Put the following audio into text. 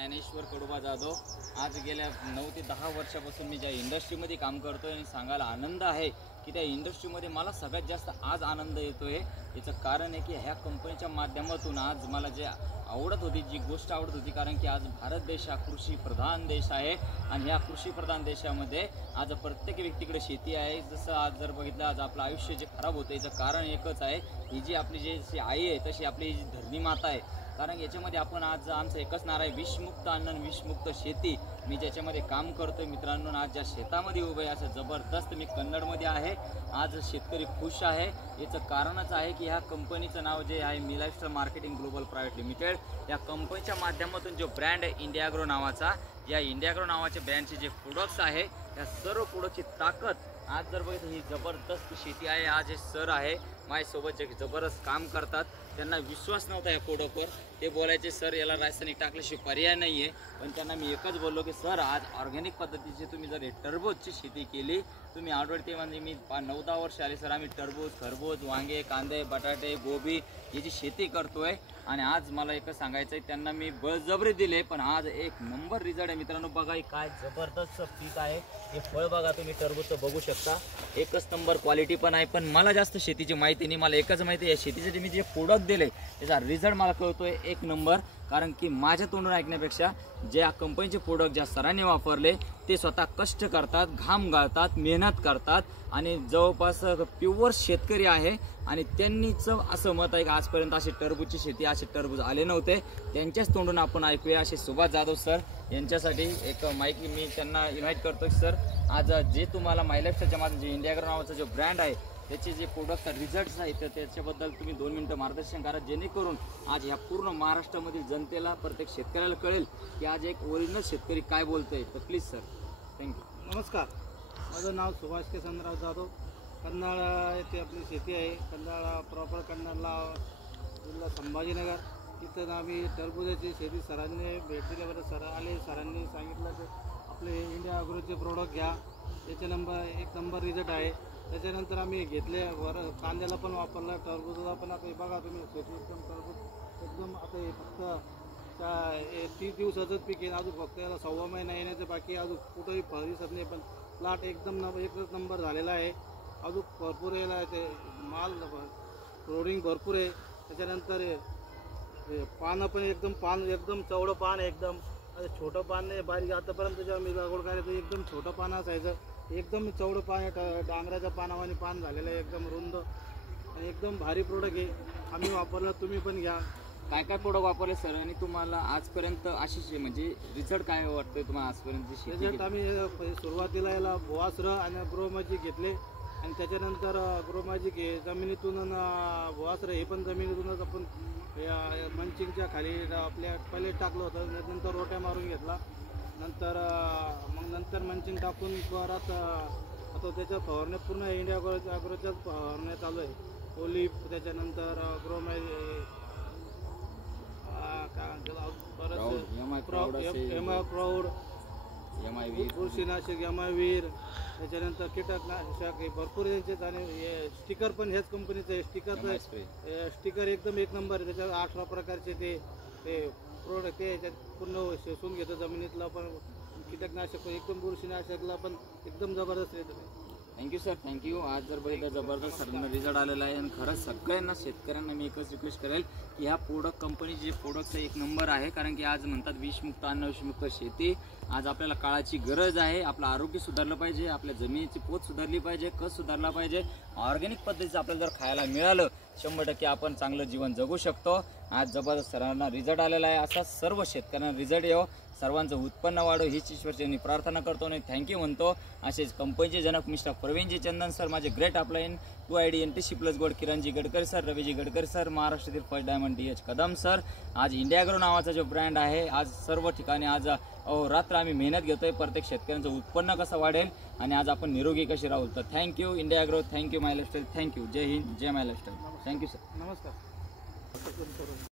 ज्ञानेश्वर कडुबा जाधव। आज गेल्या 9 ते 10 वर्षापासून मी ज्या इंडस्ट्रीमध्ये काम करतोय आणि सांगायला आनंद आहे की त्या इंडस्ट्रीमध्ये मला सगळ्यात जास्त आज आनंद येतोय। याचं कारण आहे की ह्या कंपनीच्या माध्यमातून आज मला जे आवडत होती, जी गोष्ट आवडत होती, कारण की आज भारत देश हा कृषी प्रधान देश आहे आणि ह्या कृषी प्रधान देशामध्ये आज प्रत्येक व्यक्तीकडे शेती आहे। जसं आज जर बघितलं, आज आपलं आयुष्य जे खराब होतं याचं कारण एकच आहे, ही जी आपली जी आई आहे तशी आपली जी धरणी माता आहे। कारण याच्यामध्ये आपण आज आमचं एकच नारा आहे, विषमुक्त अन्न विषमुक्त शेती। मी ज्याच्यामध्ये काम करतोय मित्रांनो, आज ज्या शेतामध्ये उभे आहे असं जबरदस्त मी कन्नडमध्ये आहे। आज शेतकरी खुश आहे, याचं कारणच आहे की ह्या कंपनीचं नाव जे आहे मी lifestyle marketing global private limited. या कंपनीच्या माध्यमातून जो ब्रँड आहे इंडियाग्रो नावाचा, या इंडियाग्रो नावाच्या ब्रँडचे जे प्रोडक्ट्स आहे त्या सर्व प्रोडक्टची ताकद आज जर बघितलं, ही जबरदस्त शेती आहे। आज हे सर आहे माझ्यासोबत जे जबरदस्त काम करतात, त्यांना विश्वास नव्हता या प्रोडक्टवर। ते बोलायचे सर याला रासायनिक टाकल्याशिवाय पर्याय नाही आहे, पण त्यांना मी एकच बोललो की सर आज ऑर्गॅनिक पद्धतीची तुम्ही जर हे टरबूजची शेती केली, तुम्ही ऑलरेडी ते म्हणजे मी 9-10 वर्ष आले सर, आम्ही टरबूज, खरबूज, वांगे, कांदे, बटाटे, गोबी याची शेती करतोय। आणि आज मला एकच सांगायचं आहे, त्यांना मी बळजबरी दिले, पण आज एक नंबर रिझल्ट आहे मित्रांनो। बघा काय जबरदस्त पीक आहे, हे फळ बघा तुम्ही टरबूजचं बघू शकता, एकच नंबर क्वालिटी पण आहे। पण मला जास्त शेतीची माहिती नाही, मला एकच माहिती आहे, या शेतीसाठी मी जे प्रोडक्ट दिले त्याचा रिझल्ट मला कळतोय एक नंबर। कारण की माझ्या तोंडून ऐकण्यापेक्षा ज्या कंपनीचे प्रोडक्ट ज्या सरांनी वापरले ते स्वतः कष्ट करतात, घाम गाळतात, मेहनत करतात आणि जवळपास प्युअर शेतकरी आहे। आणि त्यांनीच असं मत आहे की आजपर्यंत अशी टरबूजची शेती, असे टरबूज आले नव्हते। त्यांच्याच तोंडून आपण ऐकूया असे सुभाष जाधव सर यांच्यासाठी एक माहिती मी त्यांना इन्व्हाइट करतो। सर आज जे तुम्हाला माय लाईफस्टाईलच्या माध्यमातून जे इंडियाग्रो नावाचा जो ब्रँड आहे त्याचे जे प्रोडक्ट रिझल्ट्स आहेत तर त्याच्याबद्दल तुम्ही 2 मिनिटं मार्गदर्शन करा, जेणेकरून आज ह्या पूर्ण महाराष्ट्रामधील जनतेला, प्रत्येक शेतकऱ्याला कळेल की आज एक ओरिजिनल शेतकरी काय बोलतोय। तर प्लीज सर। थँक्यू। नमस्कार, माझं नाव सुभाष केशवराव जाधव। कन्नाळा येथे आपली शेती आहे, कन्नाळा प्रॉपर कन्नाळा जिल्हा संभाजीनगर। तिथं आम्ही टरबुजाची शेती सरांनी भेट दिल्यावर सर आले, सरांनी सांगितलं की आपले इंडिया ॲग्रोचे प्रोडक्ट घ्या, त्याचे एक नंबर रिझल्ट आहे। त्याच्यानंतर आम्ही घेतले, वर कांद्याला पण वापरला, टरबुजाला पण। आता बघा तुम्ही शेती एकदम टरबूज एकदम आता हे फक्त 30 दिवसाचंच पीक आहे, अजून फक्त याला 1.25 महिना येण्याचं बाकी, अजून कुठंही फळ दिसत नाही, पण प्लॉट एकदम एकच नंबर झालेला आहे। अजून भरपूर याला ते माल रोडिंग भरपूर आहे। त्याच्यानंतर पानं पण एकदम चवडं पान, एकदम छोटं पान नाही, बारीक। आतापर्यंत जेव्हा मी लागवड करायचं एकदम छोटं पान असायचं, एकदम चवडं पान, डांगराच्या पानावानी पान झालेलं आहे, एकदम रुंद आणि एकदम भारी प्रोडक्ट आहे। आम्ही वापरला, तुम्ही पण घ्या। काय काय प्रोडक्ट वापरले सर आणि तुम्हाला आजपर्यंत अशी म्हणजे रिझल्ट काय वाटतंय तुम्हाला आजपर्यंत शेती? रिझल्ट आम्ही सुरुवातीला याला भुआस्त्र आणि ग्रोमॅजिक घेतले आणि त्याच्यानंतर ग्रोमॅजिक हे जमिनीतून, भुआस्त्र हे पण जमिनीतूनच आपण मंचिंगच्या खाली आपल्या पहिले टाकलं होतं, नंतर रोट्या मारून घेतला, नंतर मंचिंग टाकून परत आता त्याच्या फवारण्या पूर्ण इंडिया ॲग्रोच्याच फवारण्या चालू आहे। ओलिफ, त्याच्यानंतर प्राऊड, बुरशीनाशक, एमावीर, त्याच्यानंतर कीटकनाशक, हे भरपूर यांचे। आणि स्टिकर पण ह्याच कंपनीचं आहे, स्टिकर एकदम एक नंबर आहे। त्याच्यात 18 प्रकारचे ते प्रोडक्ट ते याच्यात पूर्ण शोषून घेतं जमिनीतला, पण कीटकनाशक एकदम, बुरशीनाशकला पण एकदम जबरदस्त येतं। Thank you sir, thank you. आज जर बघितलं जबरदस्त सरांना रिझल्ट आलेला आहे आणि खरंच सगळ्यांना शेतकऱ्यांना मी एकच रिक्वेस्ट करेल की ह्या प्रोडक्ट कंपनीचे जे प्रोडक्टचा एक नंबर आहे। कारण की आज म्हणतात विषमुक्त अन्न विषमुक्त शेती, आज आपल्याला काळाची गरज आहे। आपलं आरोग्य सुधारलं पाहिजे, आपल्या जमिनीची पोत सुधारली पाहिजे, कस सुधारला पाहिजे। ऑर्गॅनिक पद्धतीचं आपल्याला जर खायला मिळालं 100% आपण चांगलं जीवन जगू शकतो। आज जबरदस्त सरांना रिझल्ट आलेला आहे, असा सर्व शेतकऱ्यांना रिझल्ट येऊ, सर्वांचं उत्पन्न वाढो हीच ईश्वरचरणी प्रार्थना करतो आणि थँक्यू म्हणतो। असेच कंपनीचे जनक मिस्टर प्रवीणजी चंदन सर, माझे great up line 2ID NTC plus gold किरणजी गडकरी सर, रवीजी गडकरी सर, महाराष्ट्रातील first diamond DH Kadam sir. आज इंडियाग्रो नावाचा जो ब्रँड आहे, आज सर्व ठिकाणी आज रात्र आम्ही मेहनत घेतोय, प्रत्येक शेतकऱ्यांचं उत्पन्न कसं वाढेल आणि आज आपण निरोगी कशी राहू। तर थँक्यू इंडियाग्रो, थँक्यू माय लाईफस्टाईल, थँक्यू। जय हिंद, जय माय लाईफस्टाईल। Thank you sir. नमस्कार।